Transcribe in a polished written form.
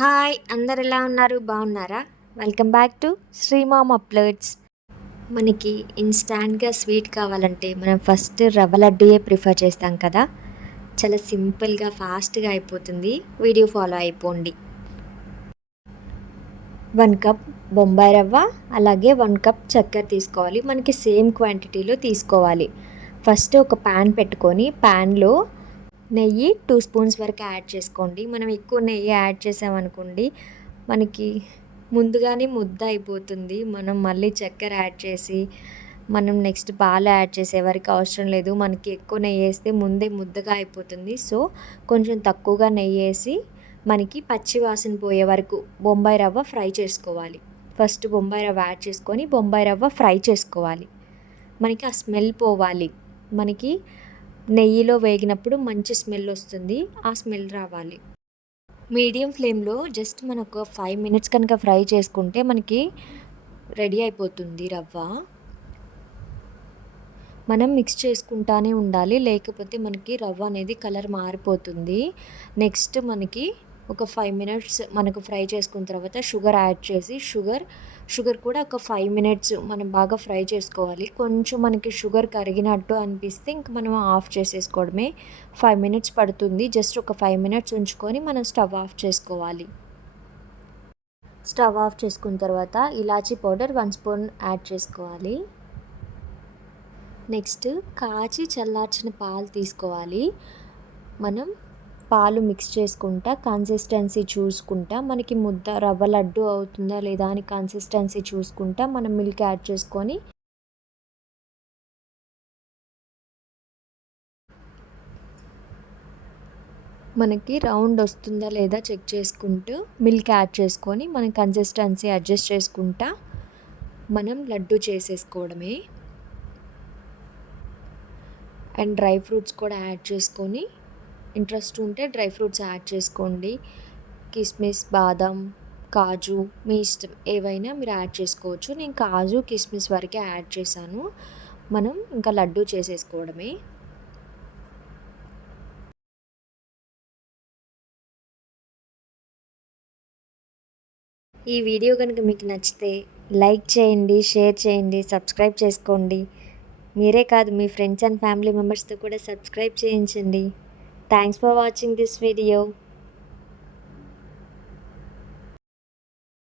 Hi అందరు ఎలా ఉన్నారు బాగున్నారా? Welcome back to Srimam uploads. మనకి ఇన్స్టాంట్గా స్వీట్ కావాలంటే మనం ఫస్ట్ రవ్వ లడ్డూయే ప్రిఫర్ చేస్తాం కదా. చాలా సింపుల్గా ఫాస్ట్గా అయిపోతుంది. వీడియో ఫాలో అయిపోండి. 1 కప్ బొంబాయి రవ్వ, అలాగే 1 కప్ చక్కెర తీసుకోవాలి. మనకి సేమ్ క్వాంటిటీలో తీసుకోవాలి. ఫస్ట్ ఒక ప్యాన్ పెట్టుకొని ప్యాన్లో నెయ్యి 2 స్పూన్స్ వరకు యాడ్ చేసుకోండి. మనం ఎక్కువ నెయ్యి యాడ్ చేసామనుకోండి మనకి ముందుగానే ముద్ద అయిపోతుంది. మనం మళ్ళీ చక్కెర యాడ్ చేసి మనం నెక్స్ట్ పాలు యాడ్ చేసే వరకు అవసరం లేదు. మనకి ఎక్కువ నెయ్యి వేస్తే ముందే ముద్దగా అయిపోతుంది. సో కొంచెం తక్కువగా నెయ్యి వేసి మనకి పచ్చి వాసన పోయే వరకు బొంబాయి రవ్వ ఫ్రై చేసుకోవాలి. ఫస్ట్ బొంబాయి రవ్వ యాడ్ చేసుకొని బొంబాయి రవ్వ ఫ్రై చేసుకోవాలి. మనకి ఆ స్మెల్ పోవాలి. మనకి నెయ్యిలో వేగినప్పుడు మంచి స్మెల్ వస్తుంది. ఆ స్మెల్ రావాలి. మీడియం ఫ్లేమ్లో జస్ట్ మనకు 5 మినిట్స్ కనుక ఫ్రై చేసుకుంటే మనకి రెడీ అయిపోతుంది రవ్వ. మనం మిక్స్ చేసుకుంటానే ఉండాలి, లేకపోతే మనకి రవ్వ అనేది కలర్ మారిపోతుంది. నెక్స్ట్ మనకి ఒక 5 మినిట్స్ మనకు ఫ్రై చేసుకున్న తర్వాత షుగర్ యాడ్ చేసి షుగర్ కూడా ఒక 5 మినిట్స్ మనం బాగా ఫ్రై చేసుకోవాలి. కొంచెం మనకి షుగర్ కరిగినట్టు అనిపిస్తే ఇంక మనం ఆఫ్ చేసేసుకోవడమే. 5 మినిట్స్ పడుతుంది. జస్ట్ ఒక 5 మినిట్స్ ఉంచుకొని మనం స్టవ్ ఆఫ్ చేసుకోవాలి. స్టవ్ ఆఫ్ చేసుకున్న తర్వాత ఇలాచీ పౌడర్ 1 స్పూన్ యాడ్ చేసుకోవాలి. నెక్స్ట్ కాచి చల్లార్చిన పాలు తీసుకోవాలి. మనం పాలు మిక్స్ చేసుకుంటా కన్సిస్టెన్సీ చూసుకుంటా మనకి ముద్ద రవ్వ లడ్డు అవుతుందా లేదా అని కన్సిస్టెన్సీ చూసుకుంటా మనం మిల్క్ యాడ్ చేసుకొని మనకి రౌండ్ వస్తుందా లేదా చెక్ చేసుకుంటూ మిల్క్ యాడ్ చేసుకొని మనం కన్సిస్టెన్సీ అడ్జస్ట్ చేసుకుంటా మనం లడ్డు చేసేసుకోవడమే. అండ్ డ్రై ఫ్రూట్స్ కూడా యాడ్ చేసుకొని ఇంట్రెస్ట్ ఉంటే డ్రై ఫ్రూట్స్ యాడ్ చేసుకోండి. కిస్మిస్, బాదం, కాజు మీ ఇష్టం, ఏవైనా మీరు యాడ్ చేసుకోవచ్చు. నేను కాజు కిస్మిస్ వరకే యాడ్ చేశాను. మనం ఇంకా లడ్డు చేసేసుకోవడమే. ఈ వీడియో కనుక మీకు నచ్చితే లైక్ చేయండి, షేర్ చేయండి, సబ్స్క్రైబ్ చేసుకోండి. మీరే కాదు మీ ఫ్రెండ్స్ అండ్ ఫ్యామిలీ మెంబర్స్తో కూడా సబ్స్క్రైబ్ చేయించండి. Thanks for watching this video.